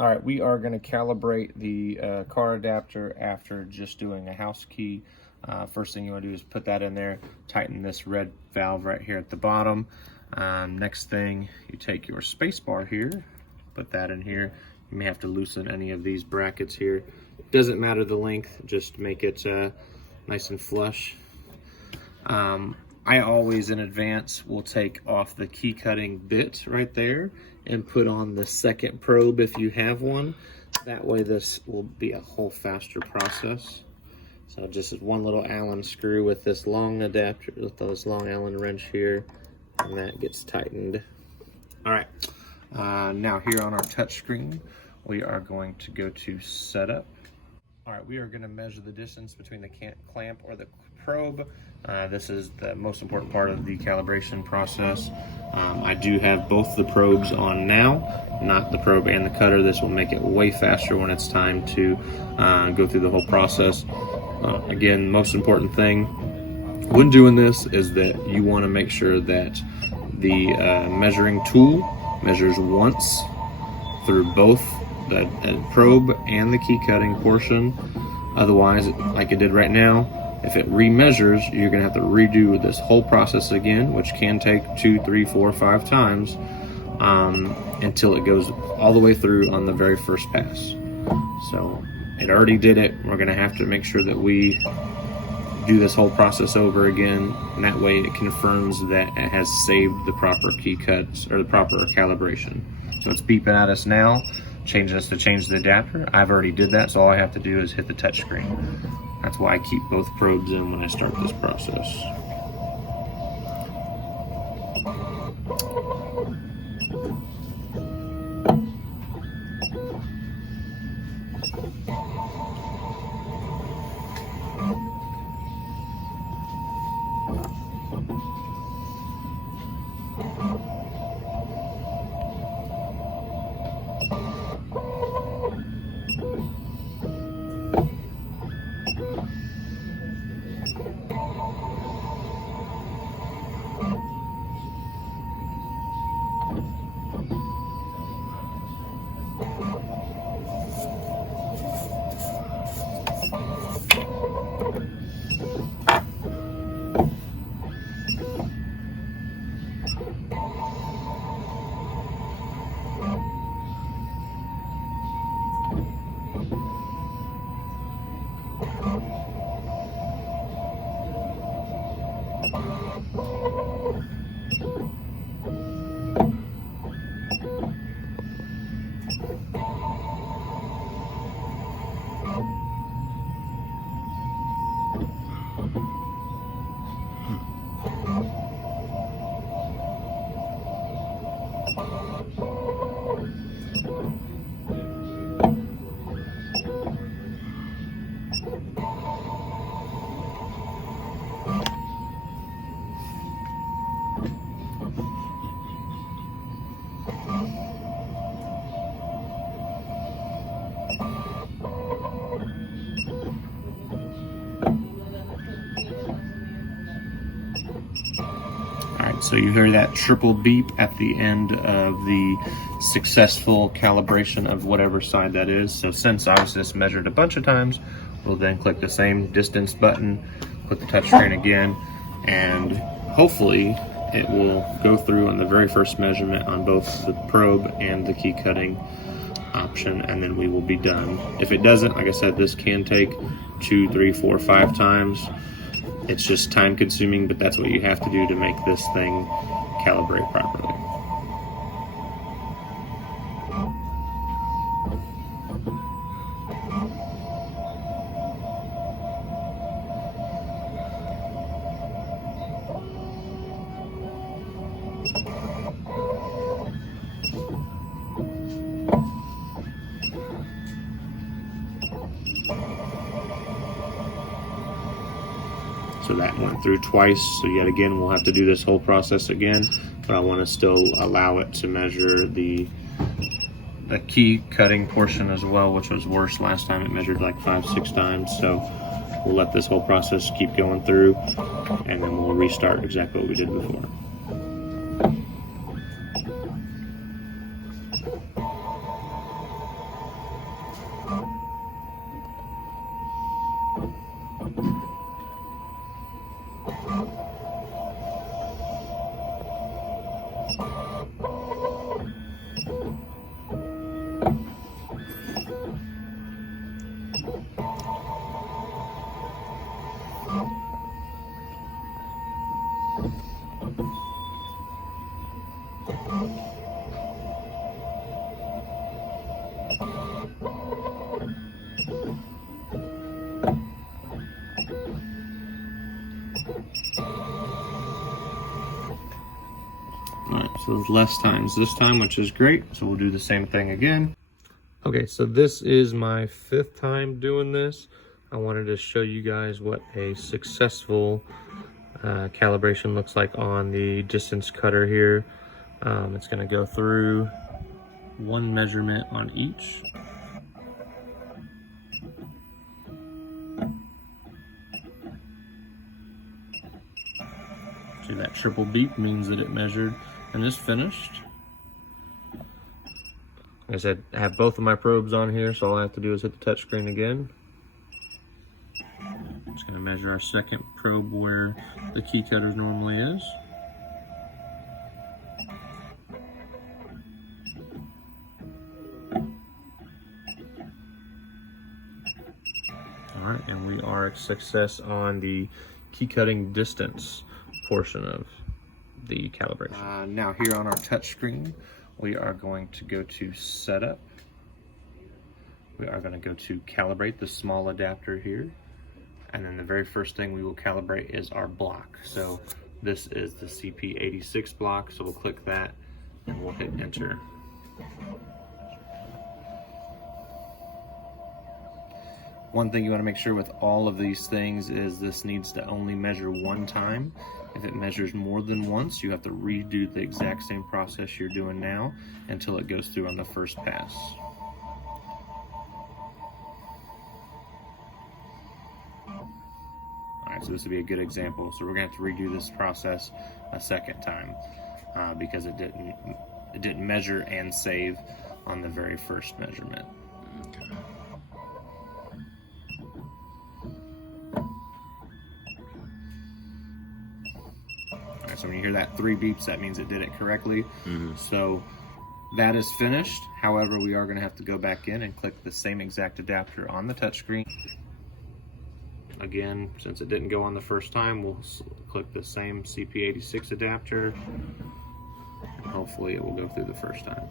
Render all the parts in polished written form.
All right, we are going to calibrate the car adapter after just doing a house key. First thing you want to do is put that in there, tighten this red valve right here at the bottom. Next thing, you take your space bar here, put that in here. You may have to loosen any of these brackets here. Doesn't matter the length, just make it nice and flush. I always in advance will take off the key cutting bit right there and put on the second probe if you have one. That way this will be a whole faster process. So just one little Allen screw with this long adapter, with this long Allen wrench here, and that gets tightened. All right, now here on our touch screen, we are going to go to setup. All right, we are going to measure the distance between the clamp or the probe. This is the most important part of the calibration process. I do have both the probes on now, not the probe and the cutter. This will make it way faster when it's time to go through the whole process. Again, most important thing when doing this is that you want to make sure that the measuring tool measures once through both the probe and the key cutting portion. Otherwise, like it did right now, if it remeasures, you're going to have to redo this whole process again, which can take 2, 3, 4, 5 times until it goes all the way through on the very first pass. So it already did it. We're going to have to make sure that we do this whole process over again, and that way it confirms that it has saved the proper key cuts or the proper calibration. So it's beeping at us now, changing us to change the adapter. I've already did that, so all I have to do is hit the touch screen. That's why I keep both probes in when I start this process. So you hear that triple beep at the end of the successful calibration of whatever side that is. So since I was just measured a bunch of times, we'll then click the same distance button, click the touchscreen again, and hopefully it will go through on the very first measurement on both the probe and the key cutting option, and then we will be done. If it doesn't, like I said, this can take 2, 3, 4, 5 times. It's just time consuming, but that's what you have to do to make this thing calibrate properly. So that went through twice, so yet again we'll have to do this whole process again, but I want to still allow it to measure the key cutting portion as well, which was worse last time. It measured like 5-6 times, so we'll let this whole process keep going through, and then we'll restart exactly what we did before. Alright, so there's less times this time, which is great. So we'll do the same thing again. Okay, so this is my 5th time doing this. I wanted to show you guys what a successful calibration looks like on the distance cutter here. It's going to go through one measurement on each. See, that triple beep means that it measured and is finished. Like I said, I have both of my probes on here, so all I have to do is hit the touchscreen again. It's going to measure our second probe where the key cutter normally is. Alright, and we are a success on the key cutting distance portion of the calibration. Now here on our touchscreen, we are going to go to Setup. We are going to go to Calibrate, the small adapter here. And then the very first thing we will calibrate is our block. So this is the CP86 block, so we'll click that and we'll hit enter. One thing you want to make sure with all of these things is this needs to only measure one time. If it measures more than once, you have to redo the exact same process you're doing now until it goes through on the first pass. Alright, so this would be a good example. So we're going to have to redo this process a second time because it didn't measure and save on the very first measurement. Okay. Alright, so when you hear that 3 beeps, that means it did it correctly. So that is finished. However, we are going to have to go back in and click the same exact adapter on the touchscreen. Again, since it didn't go on the first time, we'll click the same CP86 adapter, and hopefully it will go through the first time.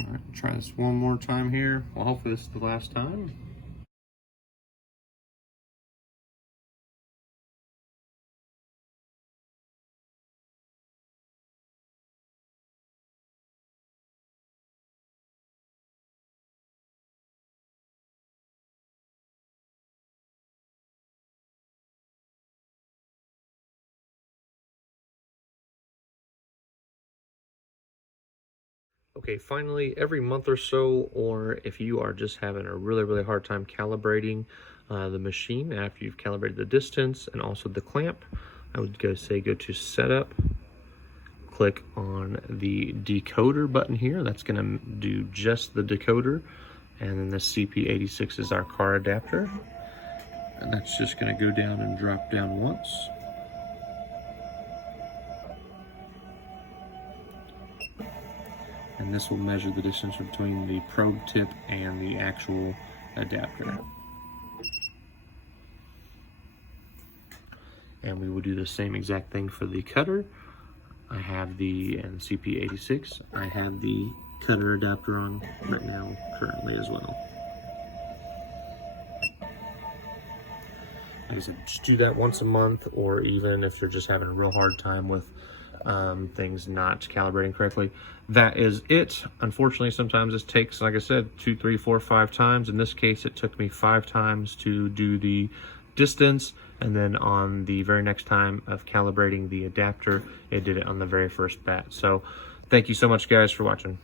Alright, try this one more time here. Well, hopefully this is the last time. Okay, finally, every month or so, or if you are just having a really hard time calibrating the machine after you've calibrated the distance and also the clamp, I would go to Setup, click on the decoder button here. That's going to do just the decoder, and then the CP86 is our car adapter, and that's just going to go down and drop down once. And this will measure the distance between the probe tip and the actual adapter. And we will do the same exact thing for the cutter. I have the CP86. I have the cutter adapter on right now currently as well. Like I said, just do that once a month, or even if you're just having a real hard time with things not calibrating correctly. That is it. Unfortunately, sometimes this takes, like I said, 2, 3, 4, 5 times. In this case, it took me 5 times to do the distance, and then on the very next time of calibrating the adapter, it did it on the very first bat. So thank you so much, guys, for watching.